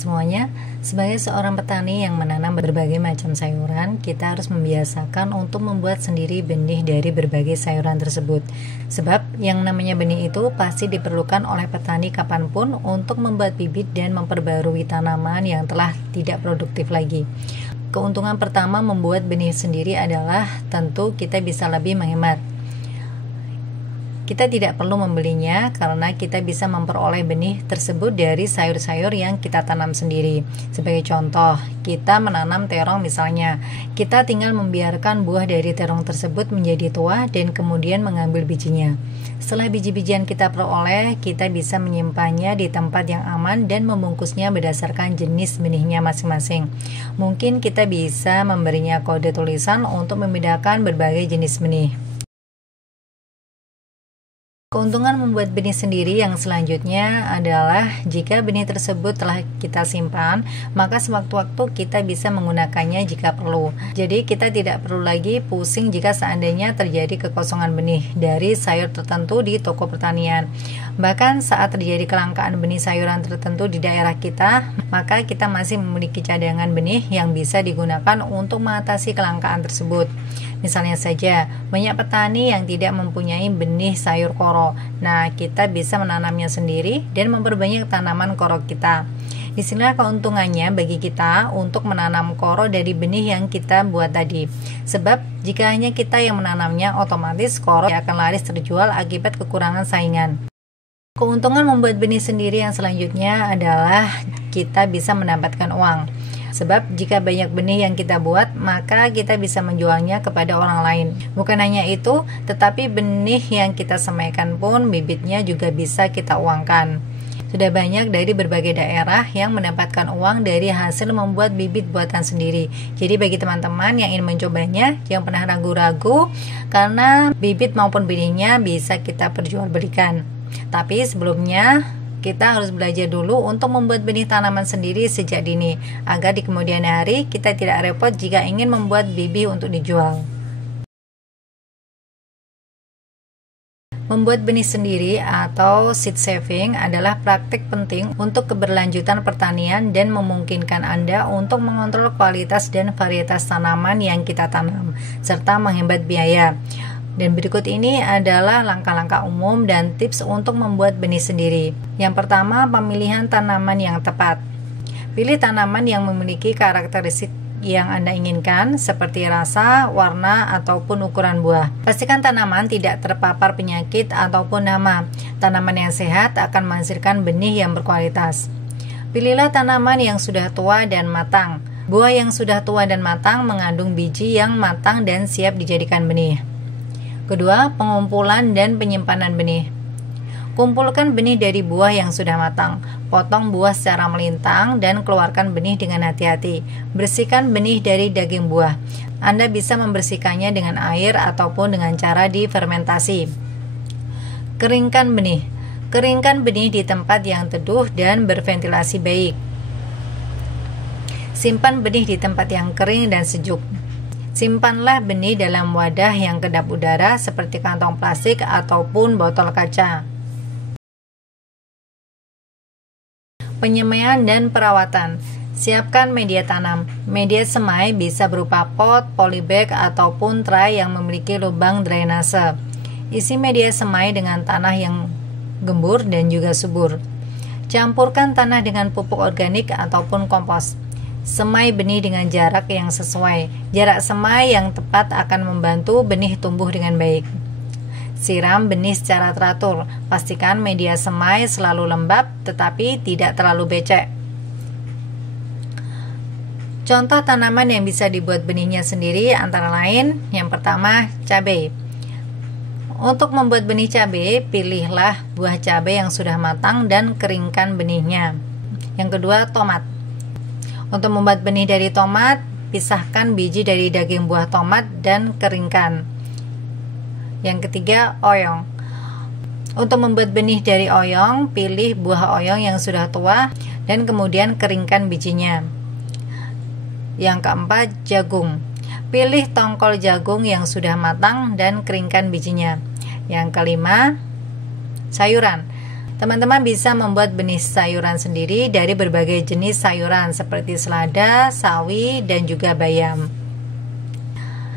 semuanya. Sebagai seorang petani yang menanam berbagai macam sayuran, kita harus membiasakan untuk membuat sendiri benih dari berbagai sayuran tersebut. Sebab yang namanya benih itu pasti diperlukan oleh petani kapanpun untuk membuat bibit dan memperbarui tanaman yang telah tidak produktif lagi. Keuntungan pertama membuat benih sendiri adalah tentu kita bisa lebih menghemat. Kita tidak perlu membelinya karena kita bisa memperoleh benih tersebut dari sayur-sayur yang kita tanam sendiri. Sebagai contoh, kita menanam terong misalnya. Kita tinggal membiarkan buah dari terong tersebut menjadi tua dan kemudian mengambil bijinya. Setelah biji-bijian kita peroleh, kita bisa menyimpannya di tempat yang aman dan membungkusnya berdasarkan jenis benihnya masing-masing. Mungkin kita bisa memberinya kode tulisan untuk membedakan berbagai jenis benih. Keuntungan membuat benih sendiri yang selanjutnya adalah jika benih tersebut telah kita simpan, maka sewaktu-waktu kita bisa menggunakannya jika perlu. Jadi kita tidak perlu lagi pusing jika seandainya terjadi kekosongan benih dari sayur tertentu di toko pertanian. Bahkan saat terjadi kelangkaan benih sayuran tertentu di daerah kita, maka kita masih memiliki cadangan benih yang bisa digunakan untuk mengatasi kelangkaan tersebut. Misalnya saja, banyak petani yang tidak mempunyai benih sayur koro. Nah, kita bisa menanamnya sendiri dan memperbanyak tanaman koro kita. Disinilah keuntungannya bagi kita untuk menanam koro dari benih yang kita buat tadi. Sebab, jika hanya kita yang menanamnya, otomatis koro akan laris terjual akibat kekurangan saingan. Keuntungan membuat benih sendiri yang selanjutnya adalah kita bisa mendapatkan uang. Sebab jika banyak benih yang kita buat, maka kita bisa menjualnya kepada orang lain. Bukan hanya itu, tetapi benih yang kita semaikan pun bibitnya juga bisa kita uangkan. Sudah banyak dari berbagai daerah yang mendapatkan uang dari hasil membuat bibit buatan sendiri. Jadi bagi teman-teman yang ingin mencobanya, jangan pernah ragu-ragu karena bibit maupun benihnya bisa kita perjualbelikan. Tapi sebelumnya kita harus belajar dulu untuk membuat benih tanaman sendiri sejak dini, agar di kemudian hari kita tidak repot jika ingin membuat bibit untuk dijual. Membuat benih sendiri atau seed saving adalah praktik penting untuk keberlanjutan pertanian dan memungkinkan Anda untuk mengontrol kualitas dan varietas tanaman yang kita tanam, serta menghemat biaya. Dan berikut ini adalah langkah-langkah umum dan tips untuk membuat benih sendiri. Yang pertama, pemilihan tanaman yang tepat. Pilih tanaman yang memiliki karakteristik yang Anda inginkan, seperti rasa, warna, ataupun ukuran buah. Pastikan tanaman tidak terpapar penyakit ataupun hama. Tanaman yang sehat akan menghasilkan benih yang berkualitas. Pilihlah tanaman yang sudah tua dan matang. Buah yang sudah tua dan matang mengandung biji yang matang dan siap dijadikan benih. Kedua, pengumpulan dan penyimpanan benih. Kumpulkan benih dari buah yang sudah matang. Potong buah secara melintang dan keluarkan benih dengan hati-hati. Bersihkan benih dari daging buah. Anda bisa membersihkannya dengan air ataupun dengan cara difermentasi. Keringkan benih. Keringkan benih di tempat yang teduh dan berventilasi baik. Simpan benih di tempat yang kering dan sejuk. Simpanlah benih dalam wadah yang kedap udara seperti kantong plastik ataupun botol kaca. Penyemaian dan perawatan. Siapkan media tanam. Media semai bisa berupa pot, polybag, ataupun tray yang memiliki lubang drainase. Isi media semai dengan tanah yang gembur dan juga subur. Campurkan tanah dengan pupuk organik ataupun kompos. Semai benih dengan jarak yang sesuai. Jarak semai yang tepat akan membantu benih tumbuh dengan baik. Siram benih secara teratur. Pastikan media semai selalu lembab tetapi tidak terlalu becek. Contoh tanaman yang bisa dibuat benihnya sendiri antara lain, yang pertama, cabai. Untuk membuat benih cabai, pilihlah buah cabai yang sudah matang dan keringkan benihnya. Yang kedua, tomat. Untuk membuat benih dari tomat, pisahkan biji dari daging buah tomat dan keringkan. Yang ketiga, oyong. Untuk membuat benih dari oyong, pilih buah oyong yang sudah tua dan kemudian keringkan bijinya. Yang keempat, jagung. Pilih tongkol jagung yang sudah matang dan keringkan bijinya. Yang kelima, sayuran. Teman-teman bisa membuat benih sayuran sendiri dari berbagai jenis sayuran seperti selada, sawi, dan juga bayam.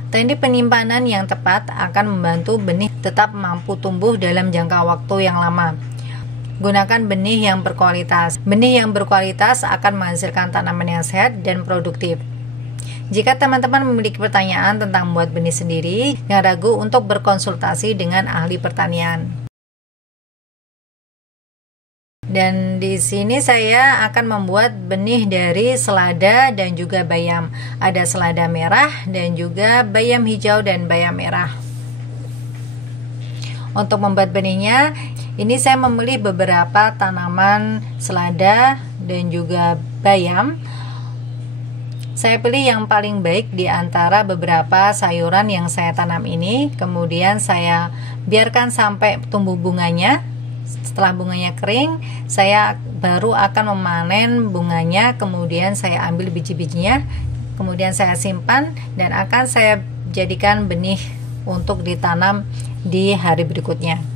Teknik penyimpanan yang tepat akan membantu benih tetap mampu tumbuh dalam jangka waktu yang lama. Gunakan benih yang berkualitas. Benih yang berkualitas akan menghasilkan tanaman yang sehat dan produktif. Jika teman-teman memiliki pertanyaan tentang membuat benih sendiri, jangan ragu untuk berkonsultasi dengan ahli pertanian. Dan di sini saya akan membuat benih dari selada dan juga bayam. Ada selada merah dan juga bayam hijau dan bayam merah. Untuk membuat benihnya, ini saya memilih beberapa tanaman selada dan juga bayam. Saya pilih yang paling baik di antara beberapa sayuran yang saya tanam ini. Kemudian saya biarkan sampai tumbuh bunganya. Setelah bunganya kering, saya baru akan memanen bunganya. Kemudian saya ambil biji-bijinya, kemudian saya simpan dan akan saya jadikan benih untuk ditanam di hari berikutnya.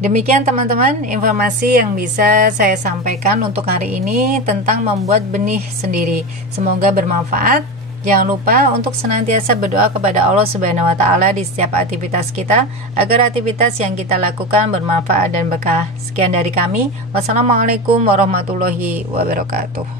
Demikian teman-teman informasi yang bisa saya sampaikan untuk hari ini tentang membuat benih sendiri. Semoga bermanfaat. Jangan lupa untuk senantiasa berdoa kepada Allah Subhanahu wa taala di setiap aktivitas kita agar aktivitas yang kita lakukan bermanfaat dan berkah. Sekian dari kami. Wassalamualaikum warahmatullahi wabarakatuh.